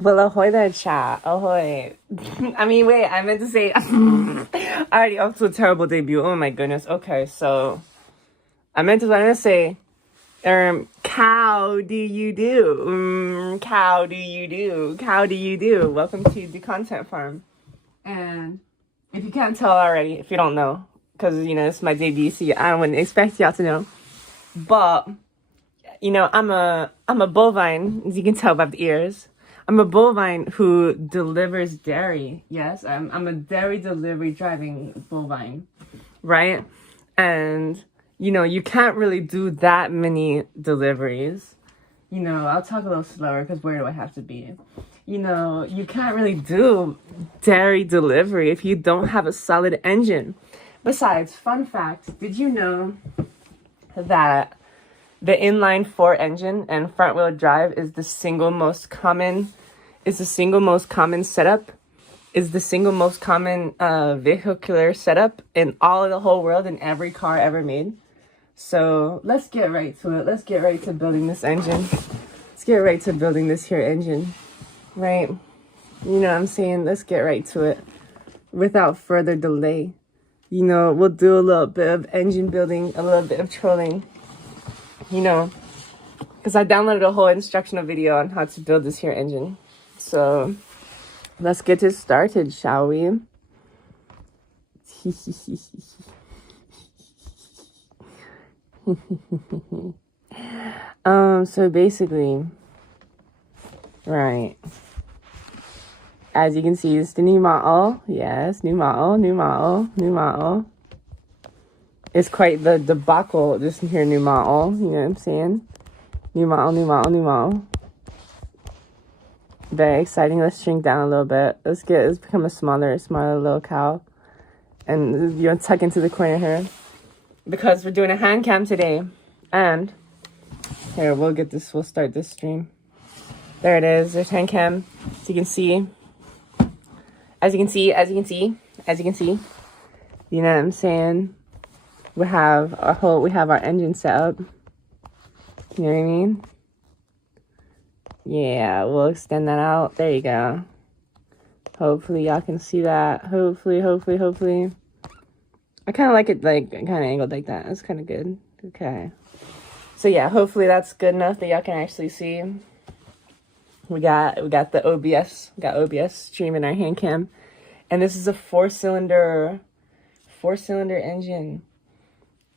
Well, ahoy there, chat. Ahoy. I mean, wait, I meant to say, already off to a terrible debut. Oh my goodness. Okay, so I meant to say, cow do you do? Cow do you do? Cow do you do? Welcome to the content farm. And if you can't tell already, if you don't know, because, you know, it's my debut, so I wouldn't expect y'all to know. But, you know, I'm a bovine, as you can tell by the ears. I'm a bovine who delivers dairy. Yes, I'm a dairy delivery driving bovine, right? And, you know, you can't really do that many deliveries. You know, I'll talk a little slower because where do I have to be? You know, you can't really do dairy delivery if you don't have a solid engine. Besides, fun fact, did you know that the inline four engine and front wheel drive is the single most common setup, is the single most common vehicular setup in all of the whole world, in every car ever made. So let's get right to it. Let's get right to building this engine. Let's get right to building this here engine, right? You know what I'm saying? Let's get right to it without further delay. You know, we'll do a little bit of engine building, a little bit of trolling, you know, because I downloaded a whole instructional video on how to build this here engine. So let's get it started, shall we? So basically, right, as you can see, it's the new model. Yes, new model. It's quite the debacle, this here new model, you know what I'm saying? New model. Very exciting. Let's shrink down a little bit. Let's become a smaller little cow. And you're tuck into the corner here, because we're doing a hand cam today. And here, we'll start this stream. There it is. There's hand cam. As you can see. You know what I'm saying? We have our engine set up. You know what I mean? Yeah, we'll extend that out. There you go. Hopefully y'all can see that. Hopefully. I kind of like it kind of angled like that. That's kind of good. Okay. So yeah, hopefully that's good enough that y'all can actually see. We got the OBS. We got OBS streaming our hand cam. And this is a four-cylinder engine.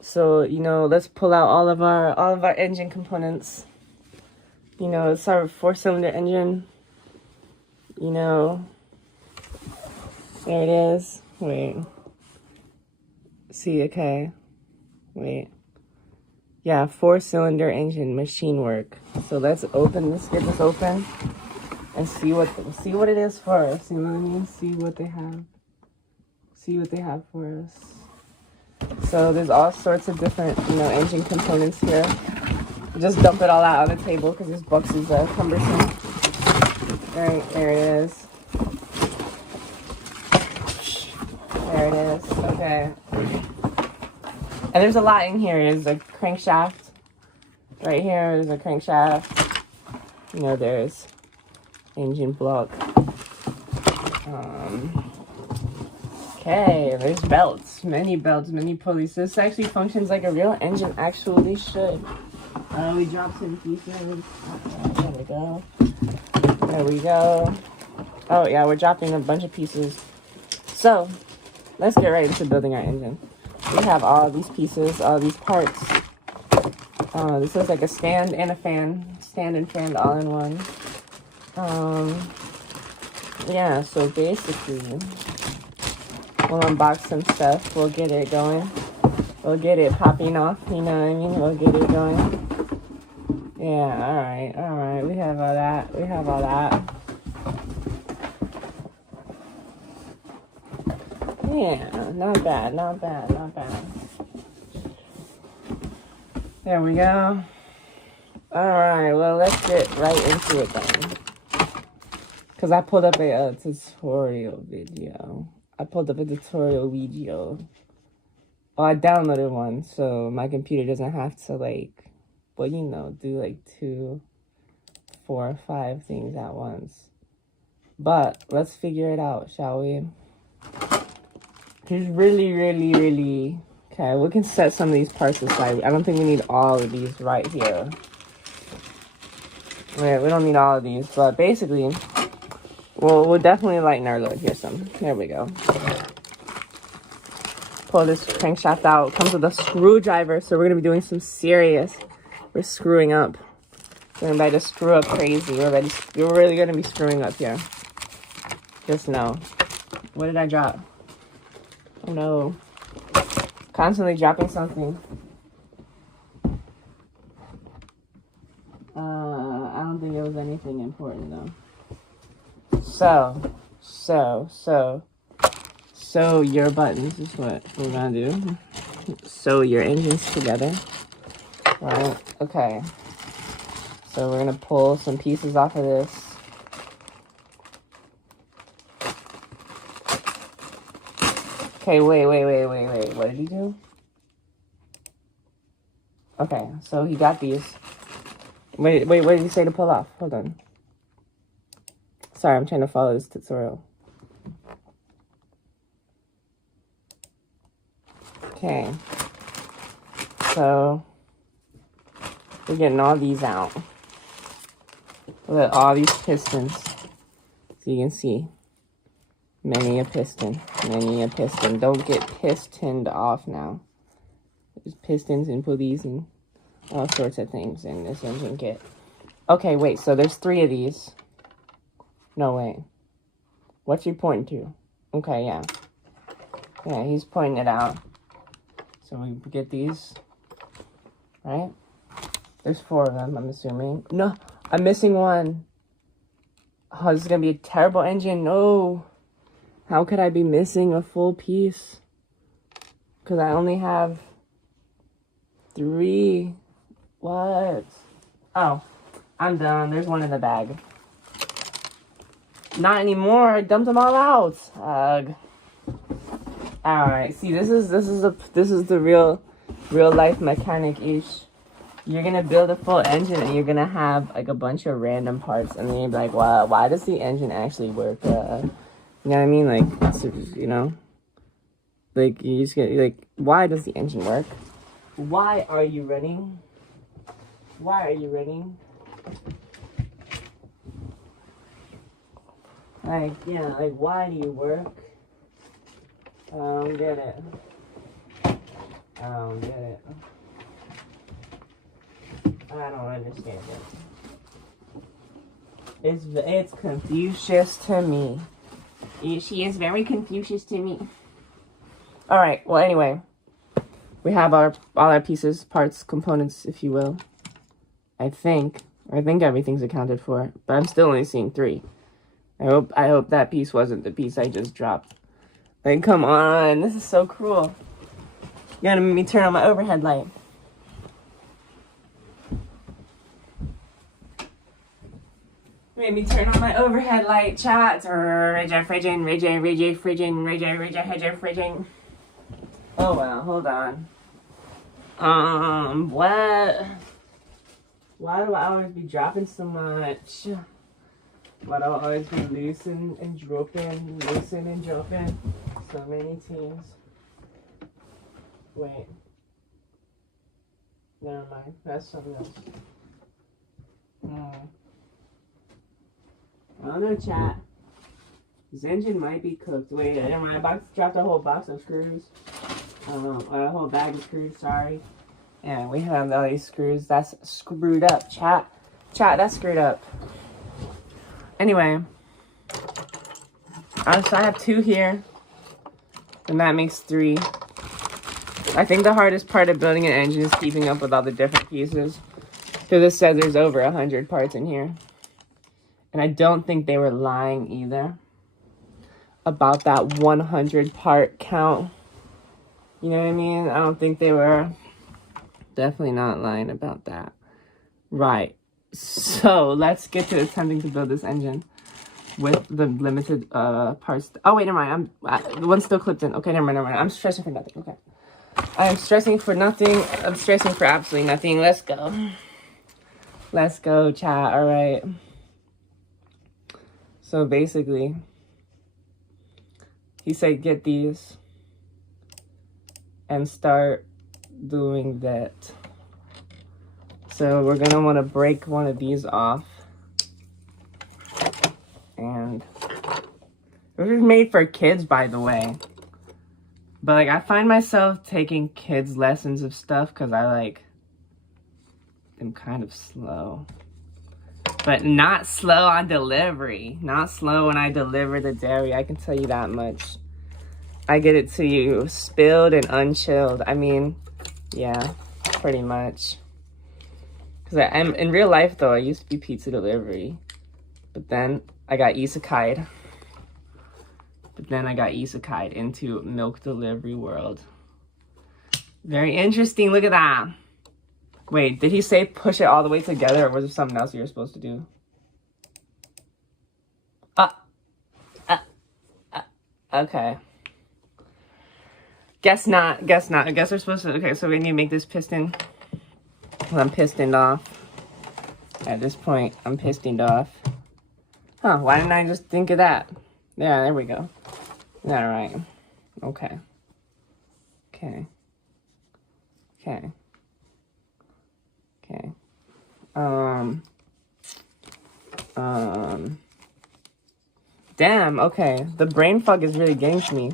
So, you know, let's pull out all of our engine components. You know, it's our four-cylinder engine. You know, there it is. Wait. See, okay. Wait. Yeah, four-cylinder engine, machine work. So let's get this open and see what it is for us. You know what I mean? See what they have for us. So there's all sorts of different, you know, engine components here. Just dump it all out on the table because this box is cumbersome. Right, there it is. There it is. Okay. And there's a lot in here. There's a crankshaft. Right here is a crankshaft. You know, there's engine block. Okay, there's belts, many pulleys. This actually functions like a real engine actually should. We dropped some pieces. There we go. Oh yeah, we're dropping a bunch of pieces. So let's get right into building our engine. We have all these pieces, all these parts. This is like a stand and a fan, all in one. Yeah, so basically, we'll unbox some stuff. We'll get it going. We'll get it popping off. You know what I mean? We'll get it going. Yeah, all right. We have all that. Yeah, not bad. There we go. All right, well, let's get right into it then. Because I pulled up a tutorial video. Well, I downloaded one, so my computer doesn't have to, do 2, 4, 5 things at once. But let's figure it out, shall we? He's really... Okay, we can set some of these parts aside. I don't think we need all of these right here. Wait, we don't need all of these, but basically, we'll definitely lighten our load. Here's some. There we go. Pull this crankshaft out. It comes with a screwdriver, so we're going to be doing some serious. We're screwing up. We're about to screw up crazy. We're really going to be screwing up here. Just know. What did I drop? Oh no. Constantly dropping something. I don't think it was anything important though. So your buttons is what we're gonna do. Sew your engines together. Right, okay. So we're gonna pull some pieces off of this. Okay, wait. What did he do? Okay, so he got these. Wait, what did he say to pull off? Hold on. Sorry, I'm trying to follow this tutorial. Okay. So, we're getting all these out. Look at all these pistons. So you can see. Many a piston. Don't get pistoned off now. There's pistons and pulleys and all sorts of things in this engine kit. Okay, wait, so there's 3 of these. No, wait. What's he pointing to? Okay, yeah. Yeah, he's pointing it out. So we get these. Right? There's 4 of them, I'm assuming. No, I'm missing one. Oh, this is gonna be a terrible engine. No. How could I be missing a full piece? Because I only have 3. What? Oh, I'm done. There's one in the bag. Not anymore. I dumped them all out. Ugh. All right. See, this is the real life mechanic-ish. You're gonna build a full engine and you're gonna have like a bunch of random parts, and then you're like, wow, why does the engine actually work? You know what I mean? Like, you know? Like, you just get, like, why does the engine work? Why are you running? Why are you running? Like, yeah, like, why do you work? I don't get it. I don't get it. I don't understand it. It's Confucius to me. She is very Confucius to me. Alright, well anyway. We have all our pieces, parts, components, if you will. I think everything's accounted for. But I'm still only seeing 3. I hope that piece wasn't the piece I just dropped. Like, come on. This is so cruel. You gotta make me turn on my overhead light. Made me turn on my overhead light, chat. Friggin'. Oh wow, hold on. What? Why do I always be dropping so much? Why do I always be loosen and dropping? So many teams. Wait. Never mind. That's something else. I don't know, chat. This engine might be cooked. Wait, never mind. I dropped a whole box of screws. A whole bag of screws, sorry. And we have all these screws. That's screwed up, chat. Chat, that's screwed up. Anyway. So I have 2 here. And that makes 3. I think the hardest part of building an engine is keeping up with all the different pieces. Because it says there's over 100 parts in here. And I don't think they were lying either about that 100 part count. You know what I mean? I don't think they were. Definitely not lying about that. Right. So let's get to attempting to build this engine with the limited parts. Oh wait, never mind. The one's still clipped in. Okay, never mind. I'm stressing for nothing. Okay. I am stressing for nothing. I'm stressing for absolutely nothing. Let's go. Let's go, chat. All right. So basically, he said get these and start doing that. So we're gonna want to break one of these off. And this is made for kids, by the way. But like, I find myself taking kids lessons of stuff because I like am kind of slow. But not slow on delivery. Not slow when I deliver the dairy, I can tell you that much. I get it to you spilled and unchilled. I mean, yeah, pretty much. Because I'm in real life, though, I used to be pizza delivery. But then I got isekai'd. Into milk delivery world. Very interesting. Look at that. Wait, did he say push it all the way together, or was there something else you were supposed to do? Okay. Guess not. I guess we're supposed to... Okay, so we need to make this piston. Well, I'm pistoned off. At this point, I'm pistoned off. Huh, why didn't I just think of that? Yeah, there we go. All right. Okay. Damn, okay. The brain fog is really getting to me.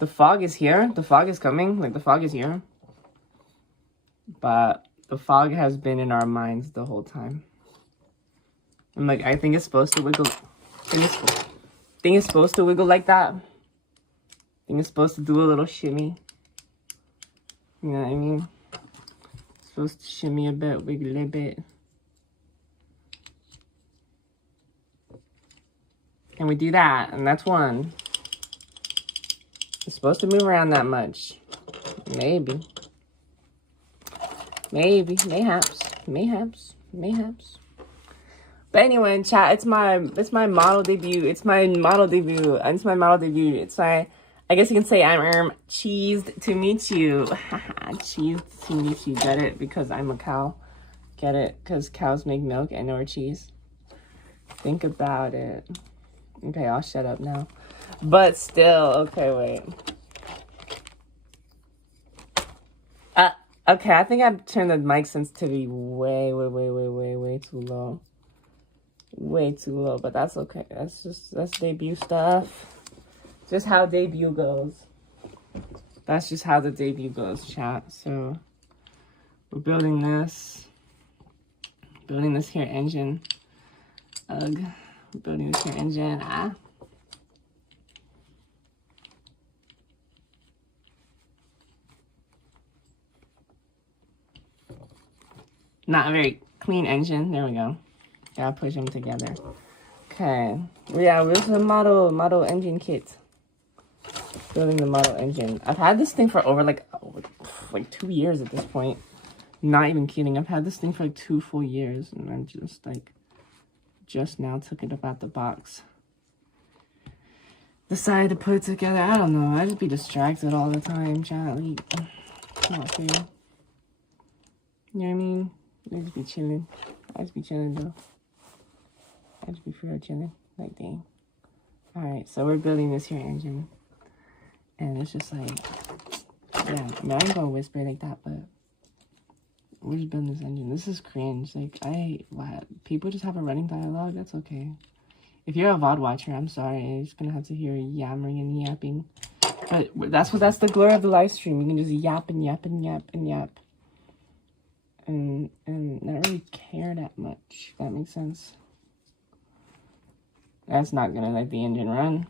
The fog is here. The fog is coming. Like, the fog is here. But the fog has been in our minds the whole time. And, like, I think it's supposed to wiggle. Think it's supposed to wiggle like that. Think it's supposed to do a little shimmy. You know what I mean? It's supposed to shimmy a bit, wiggle a bit. And we do that, and that's one. It's supposed to move around that much. Maybe. Mayhaps. But anyway, chat, it's my model debut. It's my, I guess you can say I'm cheesed to meet you. Cheesed to meet you. Get it? Because I'm a cow. Get it? Because cows make milk and or cheese. Think about it. Okay, I'll shut up now. But still, okay, wait. Okay, I think I've turned the mic sensitivity way too low. Way too low, but that's okay. That's debut stuff. Just how debut goes. That's just how the debut goes, chat. So we're building this here engine. Ugh. Building this here engine. Not a very clean engine. There we go. Gotta push them together. Okay. Yeah, this is a model engine kit. Building the model engine. I've had this thing for over like 2 years at this point. Not even kidding. I've had this thing for like 2 full years, and I'm just now took it up out the box. Decided to put it together. I don't know. I just be distracted all the time, chat. Like, not fair. You know what I mean? I just be chilling. I just be chilling though. I just be for real chilling. Like, dang. Alright, so we're building this here engine. And it's just like, yeah, I mean, I ain't gonna whisper like that, but we're just building this engine. This is cringe. Like, people just have a running dialogue. That's okay. If you're a VOD watcher, I'm sorry. You're just gonna have to hear yammering and yapping. But that's the glory of the live stream. You can just yap and yap and yap and yap. And not really care that much, if that makes sense. That's not gonna let the engine run.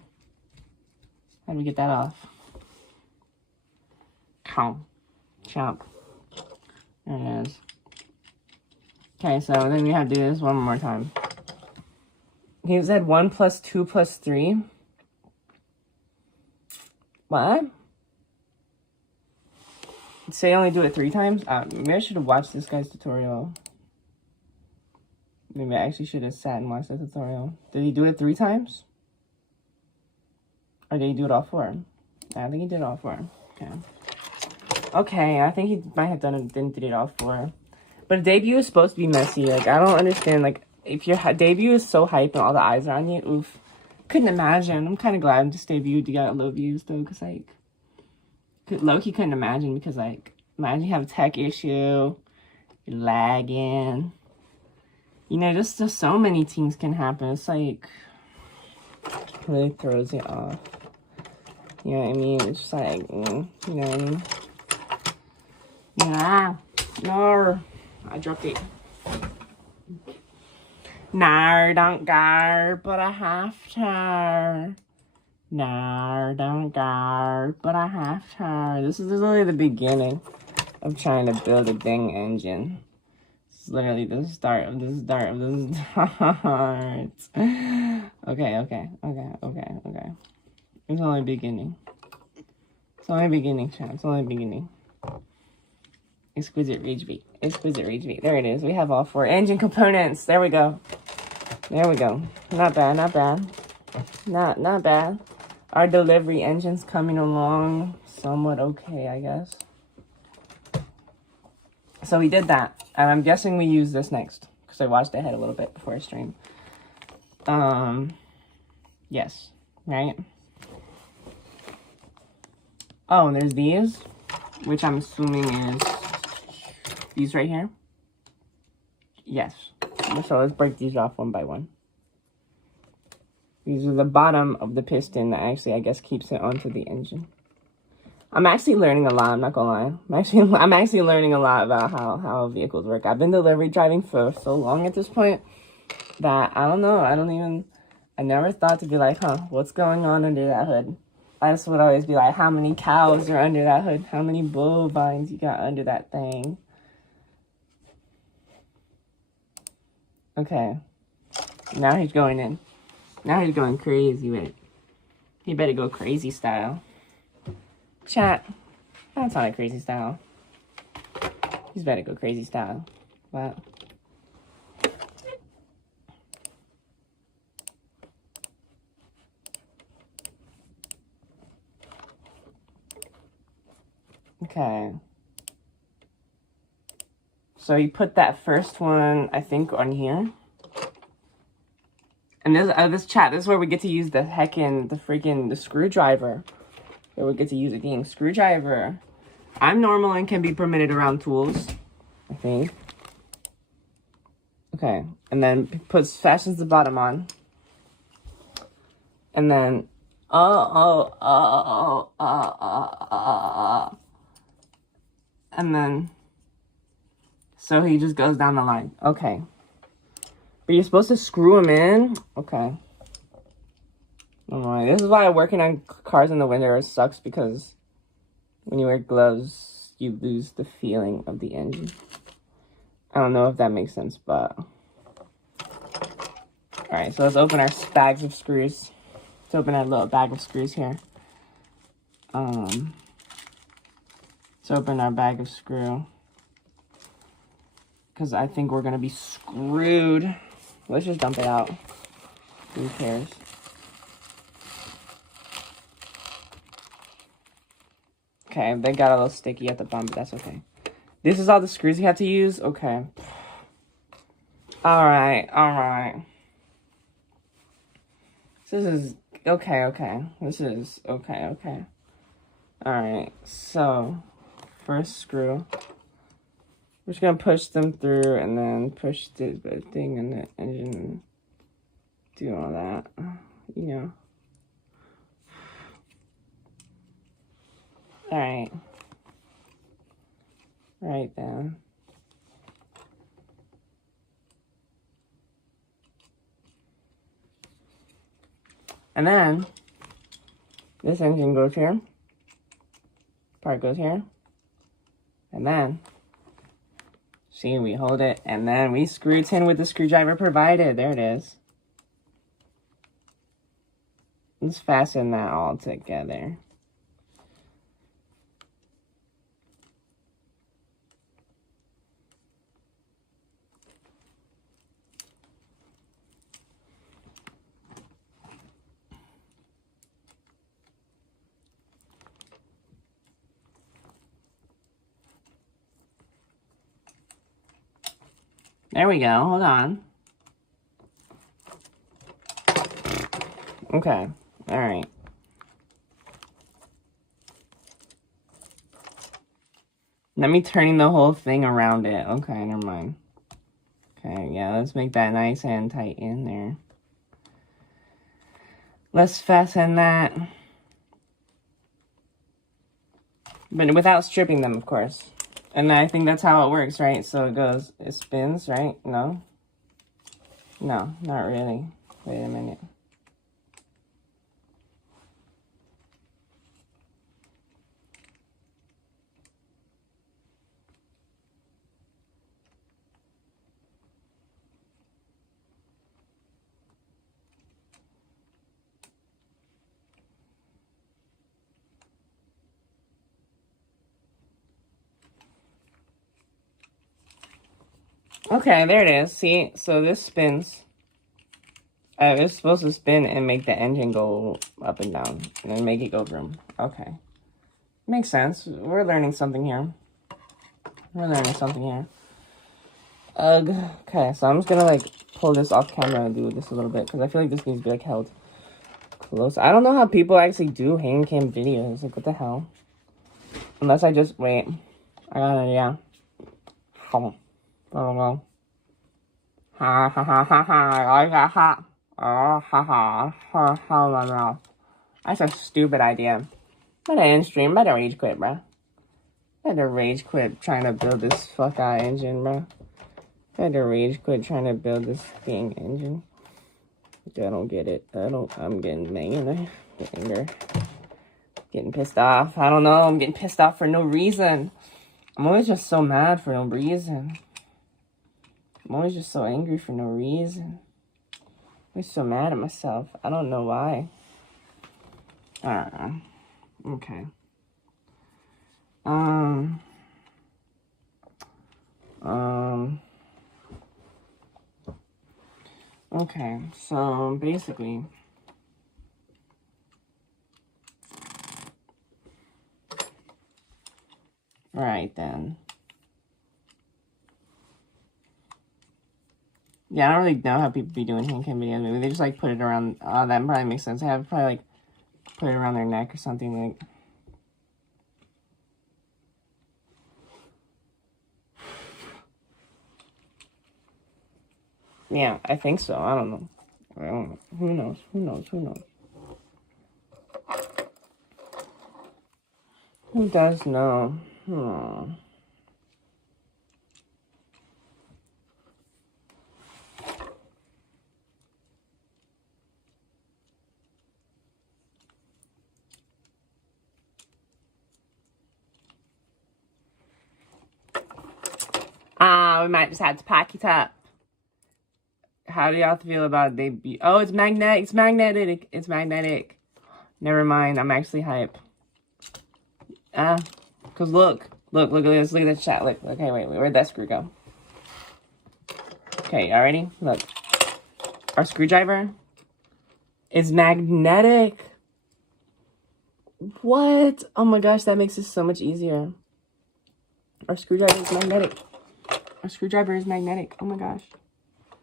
How do we get that off? Chomp. There it is. Okay, so then we have to do this one more time. He said 1 + 2 + 3. What? Say only do it 3 times? Maybe I should have watched this guy's tutorial. Maybe I actually should have sat and watched the tutorial. Did he do it 3 times? Or did he do it all 4? I think he did all 4. Okay. Okay, I think he might have didn't do it all 4. But a debut is supposed to be messy. Like, I don't understand. Like, if your debut is so hype and all the eyes are on you, oof. Couldn't imagine. I'm kind of glad this debut got low views though, because like, low-key couldn't imagine, because like, imagine you have a tech issue, you're lagging. You know, just so many things can happen. It's like, it really throws you off. You know what I mean? It's just like, you know what I mean? Yeah. No. I dropped it. No, don't go, but I have to. No, don't go, but I have to. This is only the beginning of trying to build a dang engine. It's literally the start of the start. Okay. It's only beginning. It's only beginning, chat. It's only beginning. Exquisite Rage Beat. Exquisite Rage Beat. There it is. We have all 4 engine components. There we go. There we go. Not bad, not bad. Not bad. Our delivery engine's coming along somewhat okay, I guess. So we did that. And I'm guessing we use this next, because I watched ahead a little bit before I stream. Yes. Right? Oh, and there's these, which I'm assuming is these right here. Yes. So let's break these off one by one. These are the bottom of the piston that actually, I guess, keeps it onto the engine. I'm actually learning a lot, I'm not gonna lie. I'm actually learning a lot about how vehicles work. I've been delivery driving for so long at this point that I don't know. I never thought to be like, huh, what's going on under that hood? I just would always be like, how many cows are under that hood? How many bovines you got under that thing? Okay. Now he's going in. Now he's going crazy with it. He better go crazy style. Chat. That's not a crazy style. He's better go crazy style. Wow. Okay. So you put that first one, I think, on here. And this chat, this is where we get to use the freaking screwdriver. Where we get to use a dang screwdriver. I'm normal and can be permitted around tools, I think. Okay, and then fastens the bottom on. And then, and then, so he just goes down the line. Okay. But you're supposed to screw him in? Okay. Alright, this is why working on cars in the winter sucks, because when you wear gloves, you lose the feeling of the engine. I don't know if that makes sense, but... Alright, so let's open our bags of screws. Let's open our little bag of screws here. Let's open our bag of screw. Because I think we're going to be screwed. Let's just dump it out. Who cares? Okay, they got a little sticky at the bottom, but that's okay. This is all the screws you have to use? Okay. Alright. This is... Okay. This is... Okay. Alright, so... First screw. We're just gonna push them through and then push the thing in the engine and do all that, you know. Alright. Right then. And then, this engine goes here. Part goes here. And then, see, we hold it, and then we screw it in with the screwdriver provided. There it is. Let's fasten that all together. There we go. Hold on. Okay. All right. Let me turn the whole thing around it. Okay, never mind. Okay, yeah, let's make that nice and tight in there. Let's fasten that. But without stripping them, of course. And I think that's how it works, right? So it goes, it spins, right? No? No, not really. Wait a minute. Okay, there it is. See? So this spins. It's supposed to spin and make the engine go up and down. And then make it go vroom. Okay. Makes sense. We're learning something here. We're learning something here. Ugh. Okay, so I'm just gonna, like, pull this off camera and do this a little bit. Because I feel like this needs to be, like, held close. I don't know how people actually do hand cam videos. Like, what the hell? Unless I just... Wait. I gotta... Yeah. I don't know. Ha ha ha ha ha ha. Oh, ha ha ha ha ha. That's a stupid idea. Better end stream, better rage quit, bruh. Better rage quit trying to build this fuck out engine, bruh. Better rage quit trying to build this dang engine. I don't get it. I'm getting mad. Getting pissed off. I don't know. I'm getting pissed off for no reason. I'm always just so mad for no reason. I'm always just so angry for no reason. I'm so mad at myself. I don't know why. Okay. Okay, so basically, right then. Yeah, I don't really know how people be doing hand cam videos. Maybe they just like put it around. That probably makes sense. They have probably like put it around their neck or something like. Yeah, I think so. I don't know. Who knows? Who knows? Who knows? Who does know? We might just have to pack it up. How do y'all feel about debut? Oh, it's magnetic. It's magnetic. It's magnetic. Never mind. I'm actually hype. Cause look at this. Look at this chat. Look. Okay, wait. Where'd that screw go? Okay, y'all ready? Look. Our screwdriver is magnetic. What? Oh my gosh, that makes it so much easier. Our screwdriver is magnetic. Our screwdriver is magnetic. Oh my gosh. Oh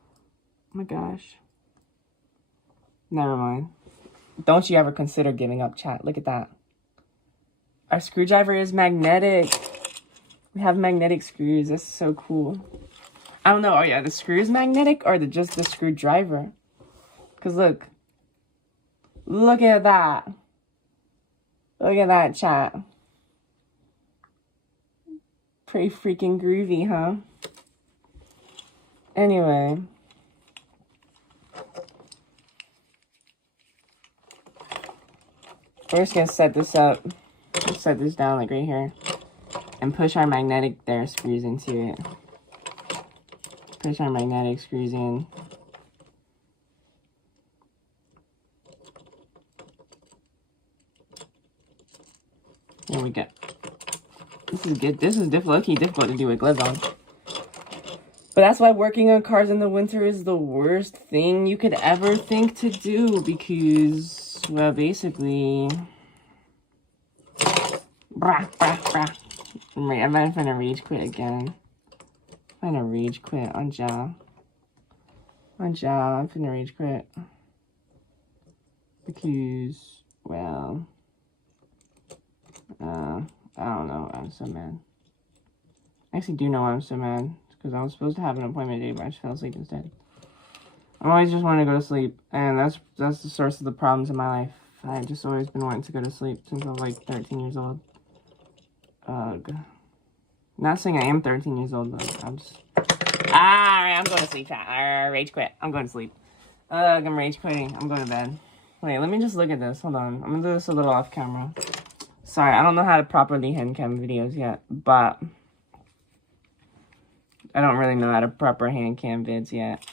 my gosh. Never mind. Don't you ever consider giving up, chat. Look at that. Our screwdriver is magnetic. We have magnetic screws. That's so cool. I don't know. Oh yeah, the screw is magnetic or just the screwdriver? Because look. Look at that. Look at that, chat. Pretty freaking groovy, huh? Anyway. We're just gonna set this up. Let's set this down like right here. And push our magnetic screws into it. Push our magnetic screws in. There we go. This is good. This is difficult to do with gloves on. But that's why working on cars in the winter is the worst thing you could ever think to do. Because, well, basically... I'm gonna rage quit again. I'm gonna rage quit on job. I'm gonna rage quit. Because, well, I don't know. I'm so mad. I actually do know why I'm so mad. It's because I was supposed to have an appointment today, but I just fell asleep instead. I'm always just wanting to go to sleep, and that's the source of the problems in my life. I've just always been wanting to go to sleep since I was like 13 years old. Ugh. Not saying I am 13 years old, though. I'm just... Alright, I'm going to sleep, chat. Rage quit. I'm going to sleep. Ugh, I'm rage quitting. I'm going to bed. Wait, let me just look at this. Hold on. I'm going to do this a little off camera. Sorry, I don't know how to properly handcam videos yet, but... I don't really know how to proper handcam vids yet,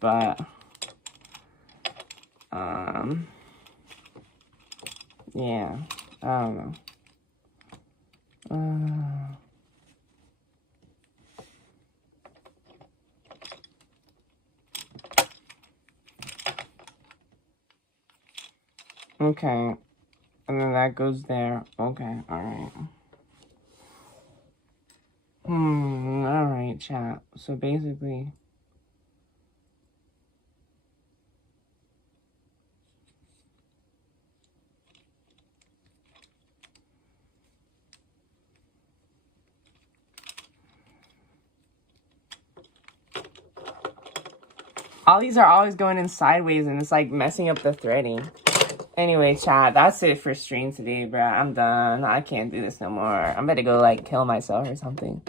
but... yeah. I don't know. Okay. And then that goes there. Okay, alright. Alright, chat. So basically... all these are always going in sideways and it's like messing up the threading. Anyway, chat, that's it for stream today, bruh. I'm done. I can't do this no more. I'm better go like kill myself or something.